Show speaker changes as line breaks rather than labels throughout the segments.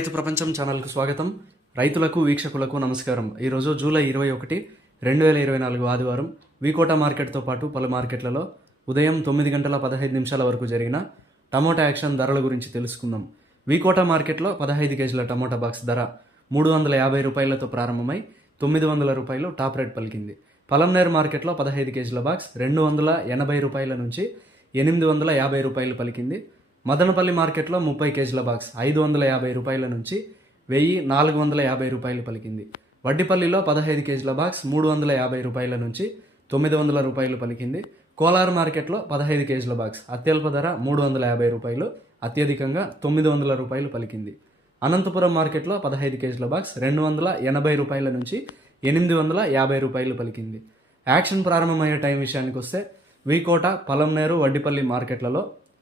రైతు ప్రపంచం ఛానల్కు స్వాగతం. రైతులకు వీక్షకులకు నమస్కారం. ఈరోజు జూలై ఇరవై ఒకటి రెండు వేల ఇరవై నాలుగు ఆదివారం వికోటా మార్కెట్తో పాటు పలు మార్కెట్లలో ఉదయం తొమ్మిది గంటల పదహైదు నిమిషాల వరకు జరిగిన టమోటా యాక్షన్ ధరల గురించి తెలుసుకుందాం. వీకోట మార్కెట్లో పదహైదు కేజీల టమోటా బాక్స్ ధర మూడు వందల యాభై రూపాయలతో ప్రారంభమై తొమ్మిది వందల రూపాయలు టాప్ రేట్ పలికింది. పలంనేర్ మార్కెట్లో పదహైదు కేజీల బాక్స్ రెండు వందల ఎనభై రూపాయల నుంచి ఎనిమిది వందల యాభై రూపాయలు పలికింది. మదనపల్లి మార్కెట్లో ముప్పై కేజీల బాక్స్ ఐదు వందల యాభై రూపాయల నుంచి వెయ్యి నాలుగు వందల యాభై రూపాయలు పలికింది. వడ్డిపల్లిలో పదహైదు కేజీల బాక్స్ మూడు వందల యాభై రూపాయల నుంచి తొమ్మిది వందల రూపాయలు పలికింది. కోలార్ మార్కెట్లో పదహైదు కేజీల బాక్స్ అత్యల్ప ధర మూడు వందల యాభై రూపాయలు అత్యధికంగా తొమ్మిది వందల రూపాయలు పలికింది. అనంతపురం మార్కెట్లో పదహైదు కేజీల బాక్స్ రెండు వందల ఎనభై రూపాయల నుంచి ఎనిమిది వందల యాభై రూపాయలు పలికింది. యాక్షన్ ప్రారంభమయ్యే టైం విషయానికి వస్తే వీకోట పలంనేరు వడ్డిపల్లి మార్కెట్లలో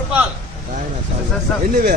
ರೂಪಾಯಿ ಎಲ್ಲಿವೆ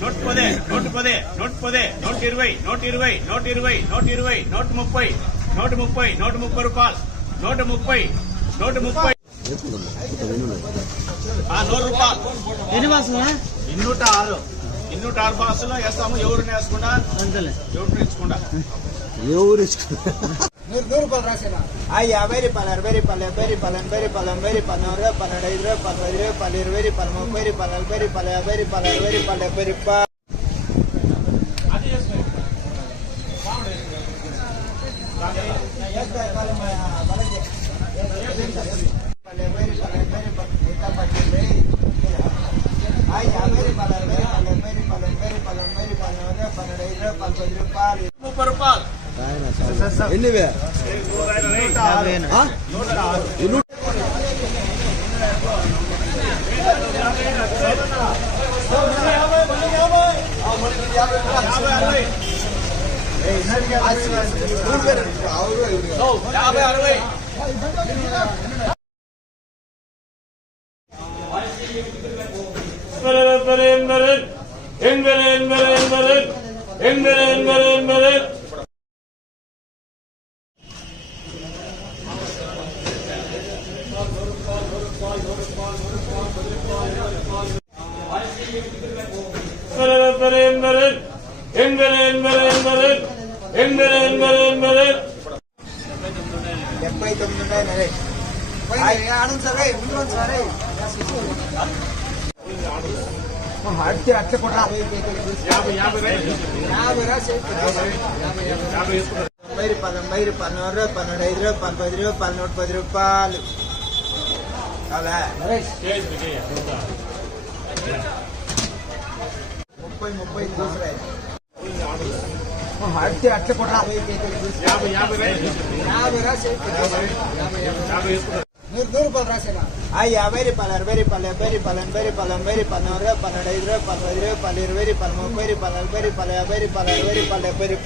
నూట పదే నూట పదే నూట పదే నూట నూట ఇరవై నూట ఇరవై నూట ఇరవై నూట ఇరవై నూట ముప్పై నూట ముప్పై నూట ముప్పై రూపాయలు. నూట ముప్పై నూట ముప్పై నూరు రూపాయలు
ఎన్ని
ఆరు. ఇన్నూట ఆరు బాసులో వేస్తాము ఎవరిని వేసుకుండా ఎవరిని ఇచ్చుకుండా
ఏ ఊరు ఇచ్చుకున్నా?
ఆ యాభై రూపాయలు అరవై రూపాయలు డెబ్బై రూపాయలు ఎనభై రూపాయలు ఎనభై రూపాయలు నూరు రూపాయలు ఐదు రూపాయలు పది రూపాయలు ఇరవై రూపాయలు ముప్పై రూపాయలు నలభై రూపాయలు యాభై రూపాయలు అరవై రూపాయలు డెబ్బై రూపాయలు. Inverin, inverin, inverin, inverin.
ముప్పై రూపాయలు
ఆయన సార్. ఎన్నివే ఆ? ఎన్ని
యాభై అరవై యాభై అరవై
డెబ్బై తొమ్మిది ఉన్నాయి ఆనంద్ సరే ముందు సరే
ಮಾಡ್ತೀರ
ಅಚ್ಚ ಕೊಡ್ಲ తొంభై రూపాయలు తొంభై రూపాయలు పన్నూరు రూపాయలు పన్నెండు ఐదు రూపాయలు పన్నెండు రూపాయలు పన్నూరు పది రూపాయలు. ముప్పై ముప్పై చూసలేదు అడితే అట్లా కొట్టాలి
యాభై యాభై
యాభై అయ్యా వెరి పలారు వెరి పల్లె వెరి పలం వెరి పలం వెరి పలం ఇరవై పన్నెండు ఇరవై పదమూడు ఇరవై పది ఇరవై పదము వెరి పలం వెరి పల్లె వెరి పలారు వెరి పల్లె వెరి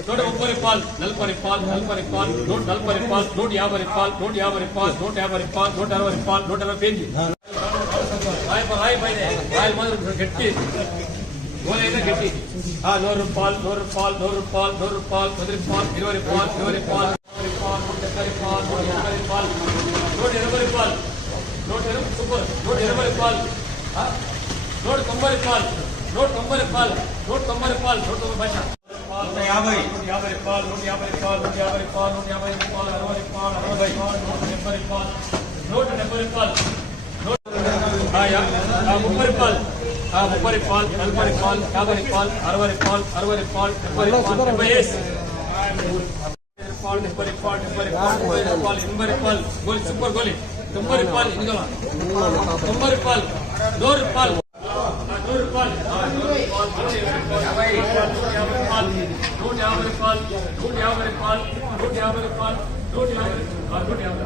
నూట ముప్పై పాలు నలభై పాలు నలభై పాలు నూట నలభై పాలు నూట యాభై పాలు నూట యాభై పాలు నూట యాభై పాలు నూట అరవై పాలు నూట అరవై పేజీ రాయల్ రాయల్ రాయల్ మాదిరి గట్టి నూరు రూపాయలు నూరు రూపాయలు నూరు రూపాయలు నూరు రూపాయలు పది రూపాయలు ఇరవై రూపాయలు ఇరవై రూపాయలు ముప్పై రూపాయలు నూట డెబ్బై రూపాయలు నూట ఎనభై రూపాయలు నూట ఎనభై రూపాయలు సూపర్ నూట ఎనభై రూపాయలు ఆ? నూట తొంభై రూపాయలు నూట తొంభై రూపాయలు నూట తొంభై రూపాయలు నూట తొంభై భాష నూట యాభై నూట యాభై రూపాయలు నూట యాభై రూపాయలు నూట యాభై రూపాయలు నూట యాభై రూపాయలు అరవై రూపాయలు అరవై రూపాయలు నూట డెబ్బై రూపాయలు నూట డెబ్బై రూపాయలు ఆ యా- ఆ ముప్పై రూపాయలు ఆ ముప్పై రూపాయలు నలభై రూపాయలు యాభై రూపాయలు అరవై రూపాయలు అరవై రూపాయలు డెబ్బై రూపాయలు డెబ్బై వేసి రూపాయలు డెబ్బై రూపాయలు డెబ్బై రూపాయలు ముప్పై రూపాయలు ఎనభై రూపాయలు గోలి సూపర్ గోలి తొంభై రూపాయలు ఇందులో తొంభై రూపాయలు నూరు రూపాయలు ఆ, నూరు రూపాయలు ఆ, నూరు రూపాయలు నూట యాభై రూపాయలు నూట యాభై రూపాయలు నూట యాభై రూపాయలు నూట యాభై రూపాయలు నూట యాభై